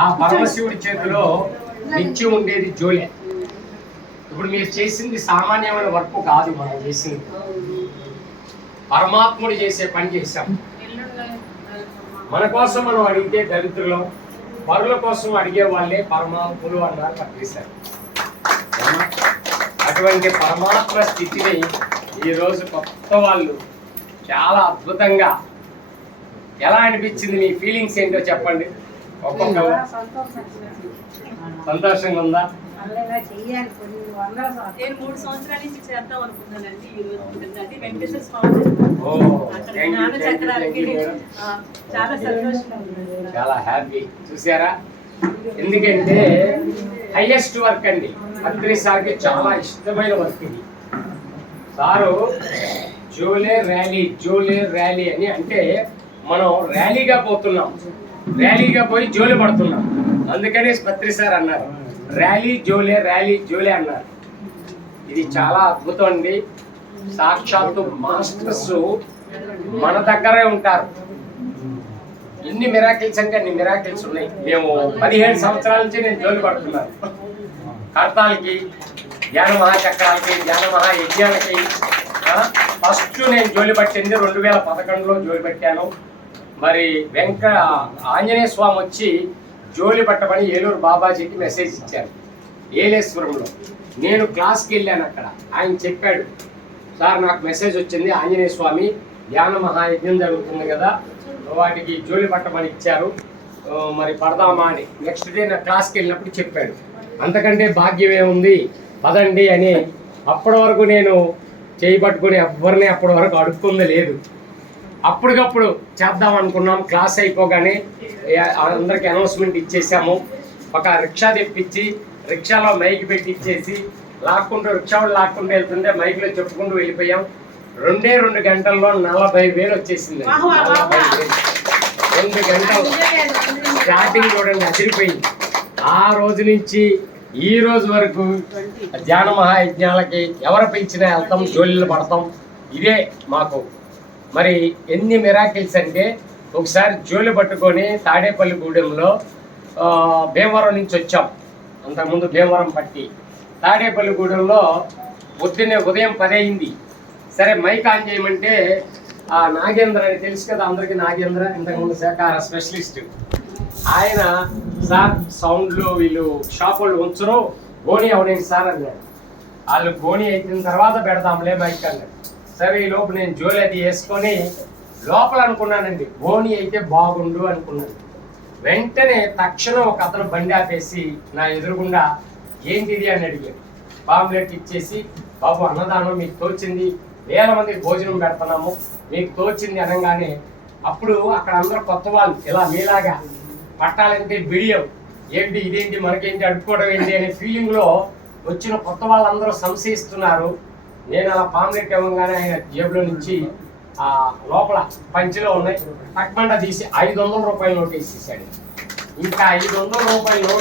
ఆ పరమశివుడి చేతిలో నిత్యం ఉండేది జోలే. ఇప్పుడు మీరు చేసింది సామాన్యమైన వర్క్ కాదు మనం చేసింది. పరమాత్ముడు చేసే పని చేశాం. మన కోసం మనం అడిగితే దరిద్రులం పరుల కోసం అడిగే వాళ్ళే పరమాత్ములు అన్నారు పట్టిస్తారు అటువంటి పరమాత్మ స్థితిని ఈరోజు కొత్త వాళ్ళు చాలా అద్భుతంగా ఎలా అనిపించింది మీ ఫీలింగ్స్ ఏంటో చెప్పండి. ఒక్కొక్క సంతోషంగా ఉందా? నేను మూడు సంవత్సరాల నుంచి చేద్దాం అనుకున్నానండి ఈ రోజు కుదిరిందండి వెంకటేశ్వర స్వామి ఓ అక్కడ థ్యాంక్ యూ జ్ఞాన థ్యాంక్ యూ చక్రాలకి థ్యాంక్ యూ ఆ, చాలా సంతోషంగా చాలా హ్యాపీ. చూసారా? ఎందుకంటే హైయెస్ట్ వర్క్ అండి. అత్రి సార్కి చాలా ఇష్టమైన వర్క్ ఇది. సారు జోలే ర్యాలీ జోలే ర్యాలీ అని అంటే మనం ర్యాలీగా పోతున్నాం. ర్యాలీగా పోయి జోలి పడుతున్నాం అందుకనే పత్రి సార్ అన్నారు ర్యాలీ జోలే ర్యాలీ జోలే అన్నారు. ఇది చాలా అద్భుతం అండి. సాక్షాత్తు మాస్టర్స్ మన దగ్గరే ఉంటారు. ఎన్ని మిరాకిల్స్ అంటే అన్ని మిరాకిల్స్ ఉన్నాయి. మేము పదిహేడు సంవత్సరాల నుంచి నేను జోలి పడుతున్నాను. కర్తాలకి ధ్యాన మహాచక్రాలకి ధ్యాన మహాయజ్ఞాలకి ఫస్ట్ నేను జోలి పట్టింది రెండు వేల పదకొండులో జోలి పెట్టాను. మరి వెంక ఆంజనేయ స్వామి వచ్చి జోలి పట్టమని ఏలూరు బాబాజీకి మెసేజ్ ఇచ్చారు. ఏలేశ్వరంలో. నేను క్లాస్కి వెళ్ళాను అక్కడ. ఆయన చెప్పాడు సార్ నాకు మెసేజ్ వచ్చింది. ఆంజనేయ స్వామి ధ్యాన మహాయజ్ఞం జరుగుతుంది కదా. వాటికి జోలి పట్టమని ఇచ్చారు. మరి పడదామా అని. నెక్స్ట్ డే నా క్లాస్కి వెళ్ళినప్పుడు చెప్పాడు అంతకంటే భాగ్యం ఏముంది? పదండి అని. అప్పటి వరకు నేను చేయి పట్టుకుని ఎవరిని అప్పటి వరకు అడుక్కుంది లేదు. అప్పటికప్పుడు చేద్దాం అనుకున్నాం. క్లాస్ అయిపోగానే అందరికి అనౌన్స్మెంట్ ఇచ్చేసాము. ఒక రిక్షా తెప్పించి రిక్షాలో మైక్ పెట్టి ఇచ్చేసి లాక్కుంటూ రిక్షా వాళ్ళు లాక్కుంటూ వెళ్తుంటే మైక్లో చెప్పుకుంటూ వెళ్ళిపోయాం. రెండే రెండు గంటల్లో నలభై వేలు వచ్చేసింది. రెండు గంటలు. స్టార్టింగ్ చూడండి అదిరిపోయింది. ఆ రోజు నుంచి ఈ రోజు వరకు ధ్యాన మహాయజ్ఞాలకి ఎవరు పెంచినా వెళ్తాం జోలిలు పడతాం. ఇదే మాకు మరి ఎన్ని మిరాకిల్స్ అంటే ఒకసారి జోలి పట్టుకొని తాడేపల్లి గూడెంలో భీమవరం నుంచి వచ్చాం. అంతకుముందు భీమవరం పట్టి. తాడేపల్లి గూడెంలో పొద్దున్నే ఉదయం పదయింది సరే మైక్ ఆన్ చేయమంటే ఆ నాగేంద్ర అని తెలుసు కదా అందరికీ నాగేంద్ర ఇంతకుముందు శాఖాహార స్పెషలిస్ట్. ఆయన సార్ సౌండ్లు వీళ్ళు షాప్ వాళ్ళు ఉంచరు గోణి అవనేది సార్ అన్నారు వాళ్ళు గోణి అయిన తర్వాత పెడదాంలే మైక్ అన్నారు సరే ఈ లోపు నేను జోలి అది వేసుకొని లోపల అనుకున్నానండి. బోని అయితే బాగుండు అనుకున్నాను. వెంటనే తక్షణం ఒక అతను బండి ఆపేసి నా ఎదురుగుండా ఏంటిది? అని అడిగాడు. పాంప్లెట్ ఇచ్చేసి బాబు అన్నదానం మీకు తోచింది. వేల మందికి భోజనం పెడుతున్నాము. మీకు తోచింది అనగానే అప్పుడు అక్కడ అందరూ కొత్త వాళ్ళు ఇలా మీలాగా పట్టాలంటే బిడియం. ఏంటి ఇదేంటి మనకేంటి అడుక్కోవడం ఏంటి అనే ఫీలింగ్లో వచ్చిన కొత్త వాళ్ళందరూ సంశయిస్తున్నారు. నేను అలా పాంప్లెట్ ఇవ్వగానే ఆయన జేబులో నుంచి ఆ లోపల పంచిలో ఉన్నాయి. తక్కువ తీసి ఐదు వందల రూపాయల నోట్ వేసేసాడు ఇంకా ఐదు వందల రూపాయల నోట్